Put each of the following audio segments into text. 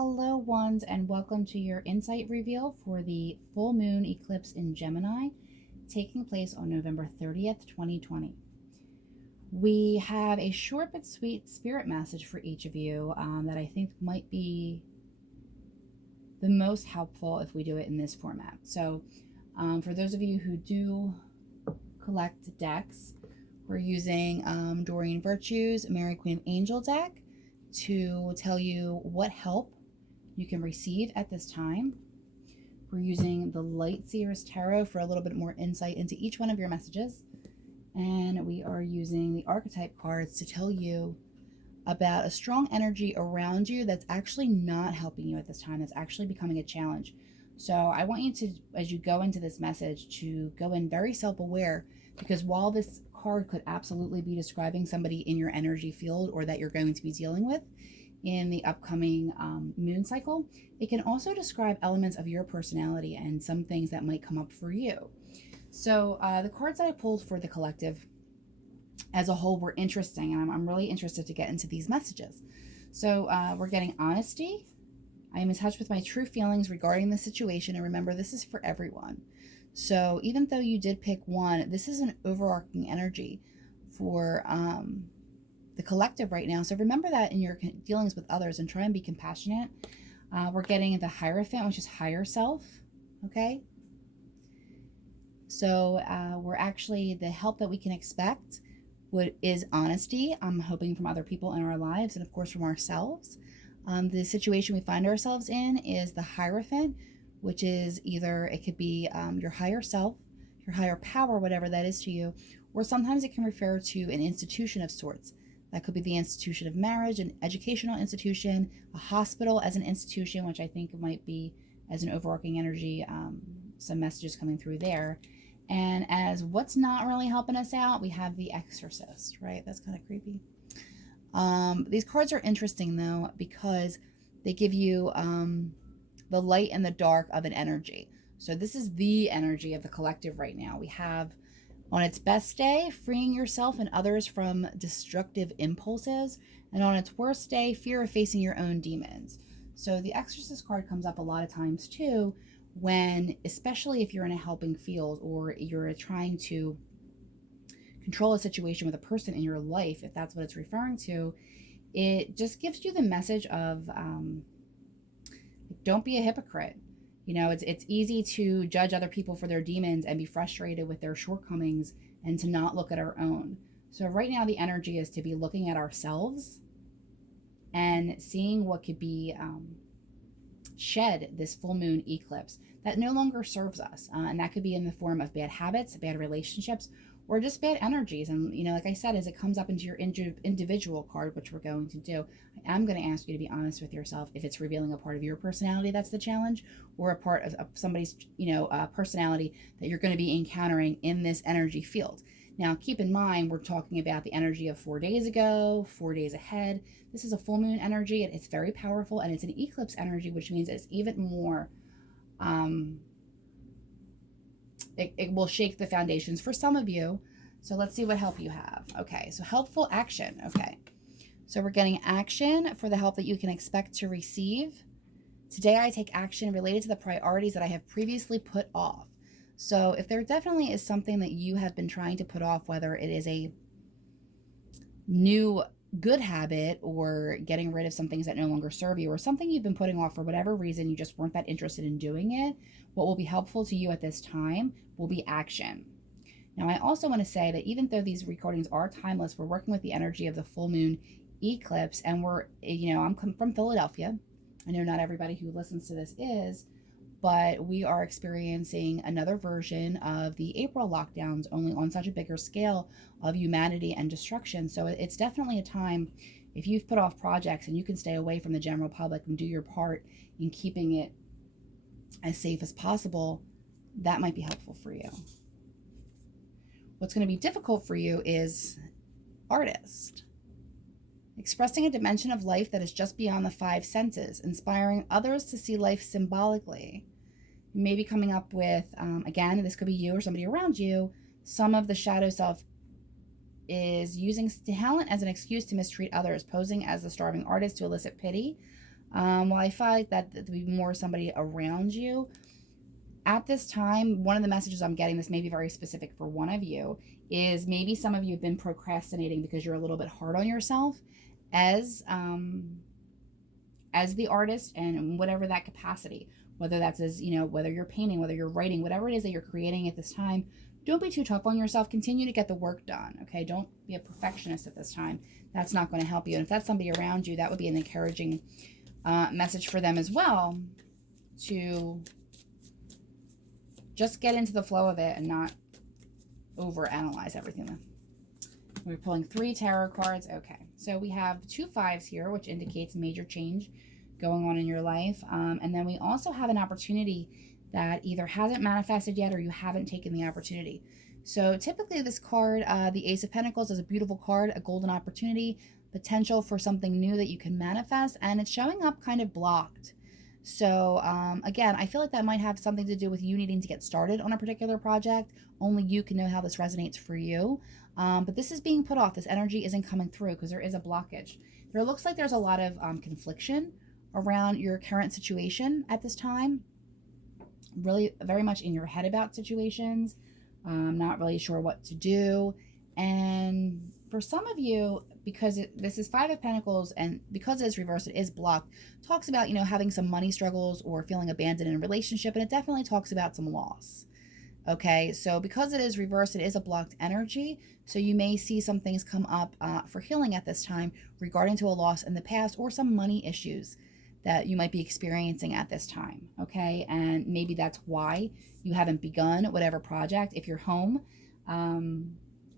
Hello, ones, and welcome to your insight reveal for the full moon eclipse in Gemini taking place on November 30th, 2020. We have a short but sweet spirit message for each of you that I think might be the most helpful if we do it in this format. So, for those of you who do collect decks, we're using Doreen Virtue's Mary Queen of Angel deck to tell you what help you can receive at this time. We're using the Light Seers Tarot for a little bit more insight into each one of your messages. And we are using the archetype cards to tell you about a strong energy around you that's actually not helping you at this time, that's actually becoming a challenge. So I want you to, as you go into this message, to go in very self-aware, because while this card could absolutely be describing somebody in your energy field or that you're going to be dealing with in the upcoming moon cycle, it can also describe elements of your personality and some things that might come up for you. So the cards that I pulled for the collective as a whole were interesting, and I'm really interested to get into these messages. So we're getting honesty. I am in touch with my true feelings regarding the situation, and remember, this is for everyone. So even though you did pick one, this is an overarching energy for the collective right now. So remember that in your dealings with others and try and be compassionate. We're getting the Hierophant, which is higher self. Okay. So we're actually, the help that we can expect is honesty. I'm hoping from other people in our lives and of course from ourselves. The situation we find ourselves in is the Hierophant, which is either, it could be your higher self, your higher power, whatever that is to you, or sometimes it can refer to an institution of sorts. That could be the institution of marriage, an educational institution, a hospital as an institution, which I think might be as an overarching energy, some messages coming through there. And as what's not really helping us out, we have the Exorcist, right? That's kind of creepy. These cards are interesting though, because they give you the light and the dark of an energy. So this is the energy of the collective right now. We have, on its best day, freeing yourself and others from destructive impulses. And on its worst day, fear of facing your own demons. So the Exorcist card comes up a lot of times too, when, especially if you're in a helping field or you're trying to control a situation with a person in your life, if that's what it's referring to, it just gives you the message of don't be a hypocrite. You know, it's easy to judge other people for their demons and be frustrated with their shortcomings and to not look at our own. So right now the energy is to be looking at ourselves and seeing what could be shed this full moon eclipse that no longer serves us. And that could be in the form of bad habits, bad relationships, or just bad energies. And, you know, like I said, as it comes up into your individual card, which we're going to do, I am going to ask you to be honest with yourself if it's revealing a part of your personality that's the challenge, or a part of somebody's, personality that you're going to be encountering in this energy field. Now, keep in mind, we're talking about the energy of 4 days ago, 4 days ahead. This is a full moon energy, and it's very powerful, and it's an eclipse energy, which means it's even more, it will shake the foundations for some of you. So let's see what help you have. Okay, so helpful action. Okay, so we're getting action for the help that you can expect to receive. Today I take action related to the priorities that I have previously put off. So if there definitely is something that you have been trying to put off, whether it is a new good habit or getting rid of some things that no longer serve you, or something you've been putting off for whatever reason, you just weren't that interested in doing it, what will be helpful to you at this time will be action. Now, I also want to say that even though these recordings are timeless, we're working with the energy of the full moon eclipse, and we're, I'm from Philadelphia. I know not everybody who listens to this is, but we are experiencing another version of the April lockdowns, only on such a bigger scale of humanity and destruction. So it's definitely a time, if you've put off projects and you can stay away from the general public and do your part in keeping it as safe as possible, that might be helpful for you. What's going to be difficult for you is artist. Expressing a dimension of life that is just beyond the five senses, inspiring others to see life symbolically. You may be coming up with, again, this could be you or somebody around you, some of the shadow self is using talent as an excuse to mistreat others, posing as the starving artist to elicit pity. Well, I feel like that to be more somebody around you. At this time, one of the messages I'm getting, this may be very specific for one of you, is maybe some of you have been procrastinating because you're a little bit hard on yourself as as the artist, and in whatever that capacity, whether that's as, whether you're painting, whether you're writing, whatever it is that you're creating at this time. Don't be too tough on yourself. Continue to get the work done. Okay, don't be a perfectionist at this time. That's not going to help you. And if that's somebody around you, that would be an encouraging message for them as well, to just get into the flow of it and not overanalyze everything. We're pulling 3 tarot cards. Okay, so we have 2 5s here, which indicates major change going on in your life. And then we also have an opportunity that either hasn't manifested yet or you haven't taken the opportunity. So typically this card, the Ace of Pentacles, is a beautiful card, a golden opportunity, potential for something new that you can manifest, and it's showing up kind of blocked. So again, I feel like that might have something to do with you needing to get started on a particular project. Only you can know how this resonates for you. But this is being put off. This energy isn't coming through because there is a blockage. There looks like there's a lot of confliction around your current situation at this time. Really very much in your head about situations. Not really sure what to do. And for some of you, because this is 5 of Pentacles, and because it's reversed, it is blocked, talks about, having some money struggles or feeling abandoned in a relationship, and it definitely talks about some loss. Okay, so because it is reversed, it is a blocked energy, so you may see some things come up for healing at this time regarding to a loss in the past or some money issues that you might be experiencing at this time. Okay, and maybe that's why you haven't begun whatever project. If you're home,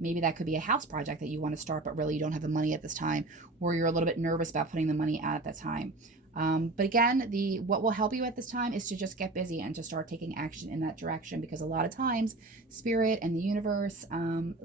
maybe that could be a house project that you want to start, but really you don't have the money at this time, or you're a little bit nervous about putting the money out at that time. But again, what will help you at this time is to just get busy and to start taking action in that direction, because a lot of times Spirit and the universe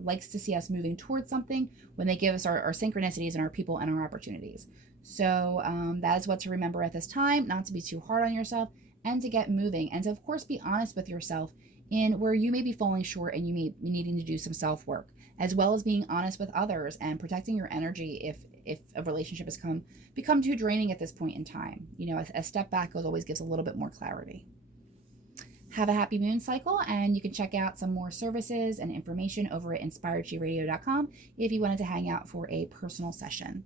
likes to see us moving towards something when they give us our synchronicities and our people and our opportunities. So that is what to remember at this time, not to be too hard on yourself and to get moving, and to, of course, be honest with yourself in where you may be falling short and you may be needing to do some self-work, as well as being honest with others and protecting your energy if a relationship has become too draining at this point in time. A step back always gives a little bit more clarity. Have a happy moon cycle, and you can check out some more services and information over at inspiredchiradio.com if you wanted to hang out for a personal session.